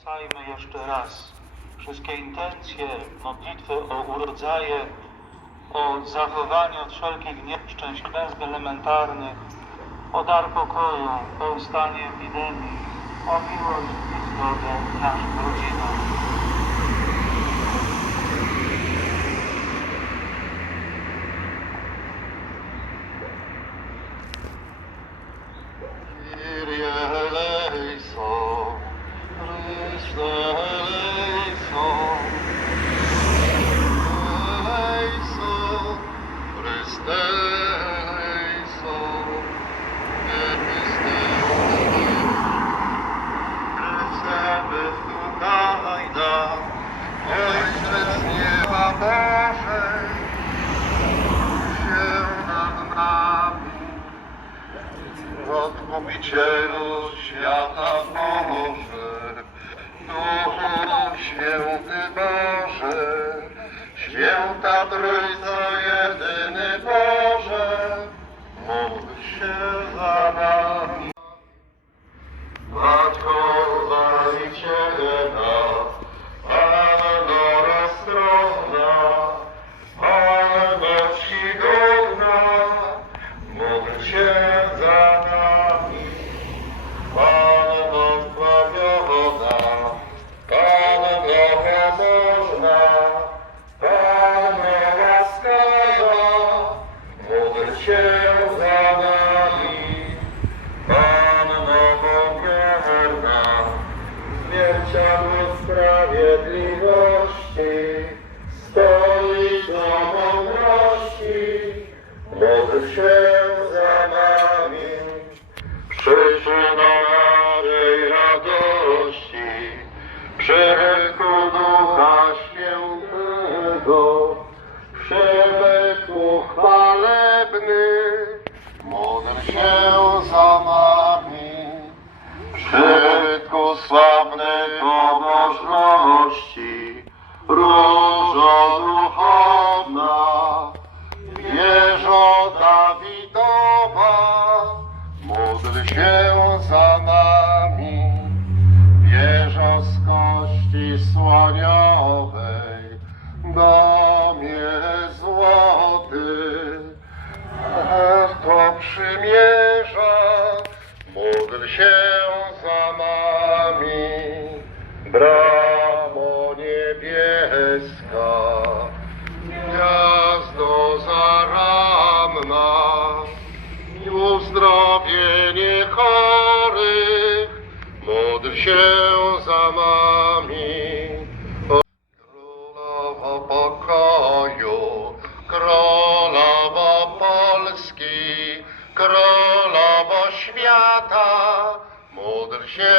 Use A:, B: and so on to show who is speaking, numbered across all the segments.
A: Zwracajmy jeszcze raz. Wszystkie intencje, modlitwy o urodzaje, o zachowanie od wszelkich nieszczęść, klęsk elementarnych, o dar pokoju, o ustanie epidemii, o miłość i zgodę w naszych rodzinach.
B: Kyrie eleison, Chryste eleison, eleison, Chryste eleison, Chryste eleison, Chryste wysłuchaj nam, Ojcze z nieba Bożej, się nad nami. Odkupicielu świata Boże, Duchu Święty Boże, Święta módl się za nami. Przybytku sławnej pobożności, różo duchowna, wieżo Dawidowa, módl się za nami. Wieżo z kości słoniowej, się za nami. Królowo pokoju, królowo Polski, królowo świata, módl się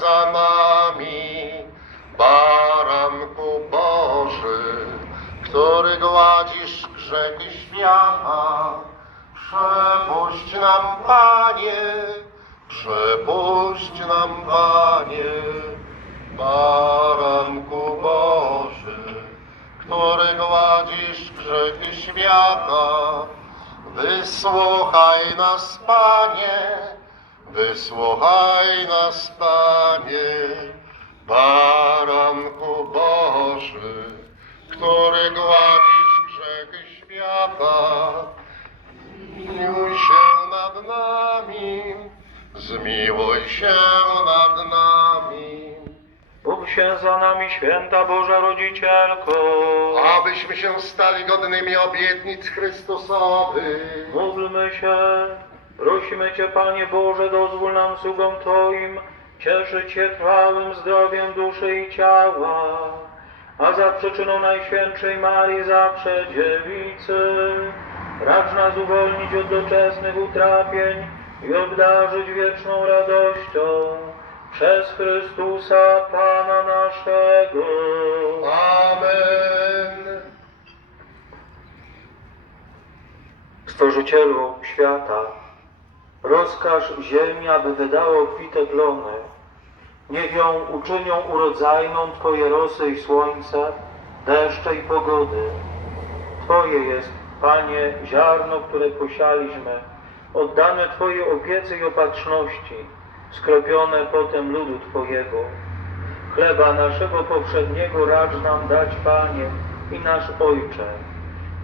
B: za nami. Baranku Boży, który gładzisz grzechy świata, przepuść nam, Panie, przepuść nam, Panie. Baranku Boży, który gładzisz grzechy świata, wysłuchaj nas, Panie, wysłuchaj nas, Panie. Baranku Boży, który gładzisz grzechy świata, zmiłuj się nad nami, zmiłuj się nad nami.
A: Bóg się za nami, święta Boża Rodzicielko.
B: abyśmy się stali godnymi obietnic Chrystusowych.
A: Módlmy się, prosimy Cię, Panie Boże, dozwól nam sługom Twoim cieszyć się trwałym zdrowiem duszy i ciała, a za przyczyną Najświętszej Marii zawsze dziewicy, racz nas uwolnić od doczesnych utrapień i obdarzyć wieczną radością przez Chrystusa Pana naszego.
B: Amen.
A: Stworzycielu świata, rozkaż ziemi, aby wydała obfite plony. Niech ją uczynią urodzajną Twoje rosy i słońce, deszcze i pogody. Twoje jest, Panie, ziarno, które posialiśmy, oddane Twojej opiece i opatrzności, skropione potem ludu Twojego. Chleba naszego powszedniego racz nam dać, Panie, i nasz Ojcze.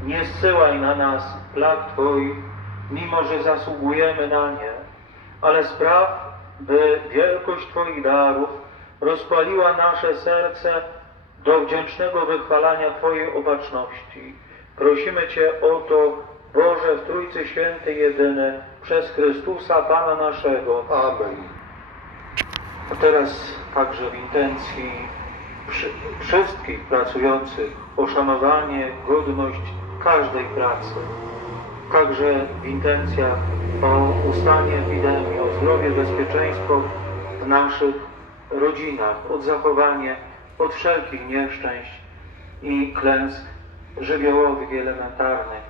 A: Nie zsyłaj na nas plag Twoich, mimo że zasługujemy na nie, ale spraw, by wielkość Twoich darów rozpaliła nasze serce do wdzięcznego wychwalania Twojej obaczności. Prosimy Cię o to, Boże w Trójcy Świętej jedyny, przez Chrystusa Pana naszego.
B: Amen.
A: A teraz także w intencji przy, wszystkich pracujących o szanowanie, godność każdej pracy. Także w intencjach o ustanie epidemii, o zdrowie, bezpieczeństwo w naszych rodzinach, od zachowanie od wszelkich nieszczęść i klęsk żywiołowych i elementarnych.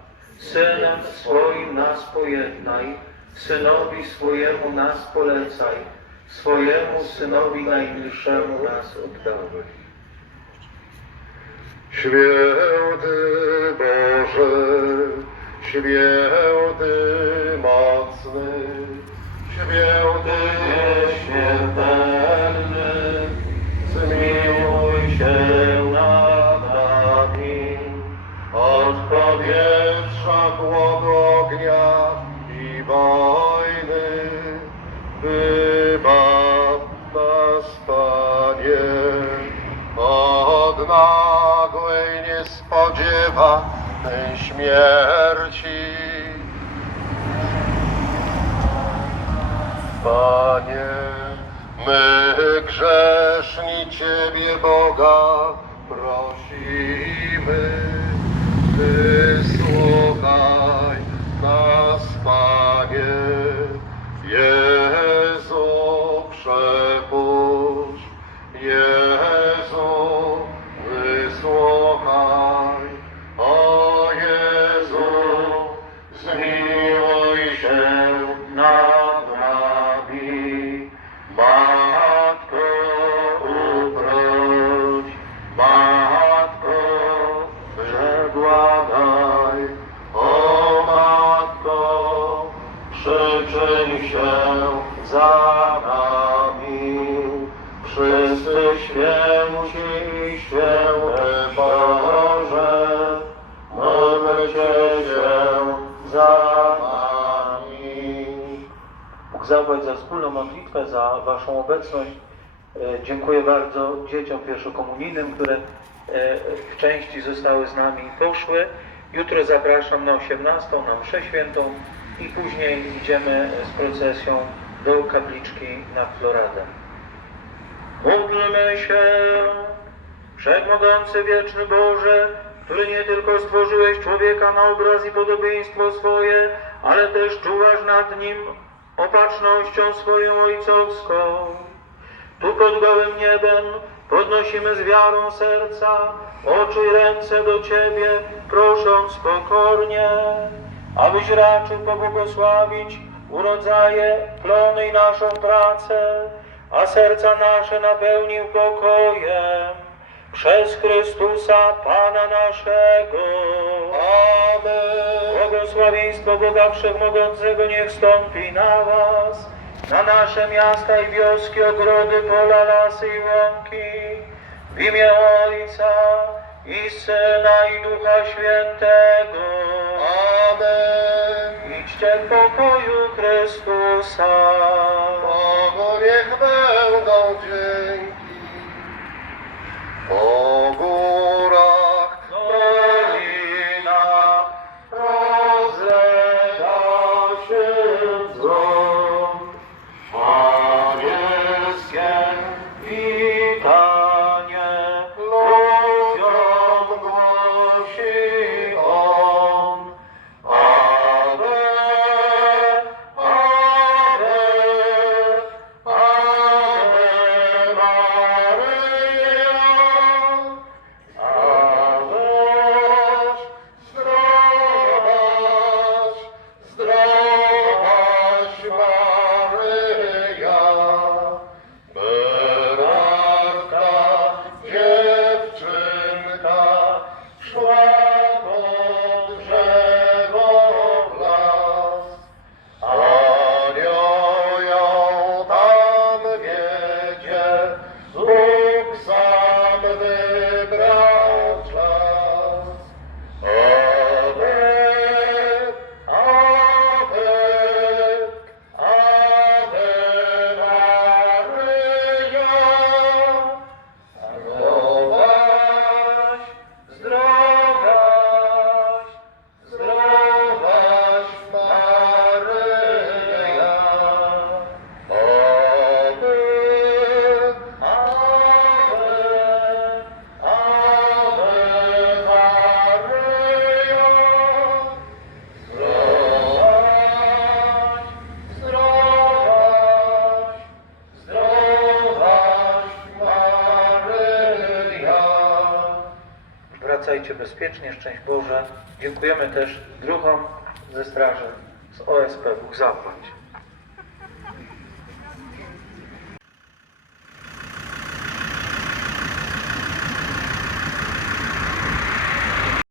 A: Synem swoim nas pojednaj, Synowi swojemu nas polecaj, swojemu Synowi najmilszemu nas oddawaj.
B: Święty Boże, święty mocny, święty niespodziewanej śmierci. Panie, my grzeszni Ciebie Boga prosimy, wysłuchaj Wszyscy święci i za.
A: Bóg zapłać za wspólną modlitwę, za Waszą obecność. E, Dziękuję bardzo dzieciom pierwszokomunijnym, które e, w części zostały z nami i poszły. Jutro zapraszam na 18 na mszę świętą i później idziemy z procesją do kapliczki na Floradę. Módlmy się, Wszechmogący wieczny Boże, który nie tylko stworzyłeś człowieka na obraz i podobieństwo swoje, ale też czuwasz nad nim opatrznością swoją ojcowską. Tu pod gołym niebem podnosimy z wiarą serca, oczy i ręce do Ciebie, prosząc pokornie, abyś raczył pobłogosławić urodzaje, plony i naszą pracę, a serca nasze napełnił pokojem przez Chrystusa Pana naszego.
B: Amen.
A: Błogosławieństwo Boga Wszechmogącego niech stąpi na was, na nasze miasta i wioski, ogrody, pola, lasy i łąki. W imię Ojca i Syna i Ducha Świętego.
B: Amen.
A: Idźcie w pokoju Chrystusa.
B: będą dzięki.
A: O wracajcie bezpiecznie, szczęść Boże. Dziękujemy też druhom ze straży z OSP Bóg zapłać.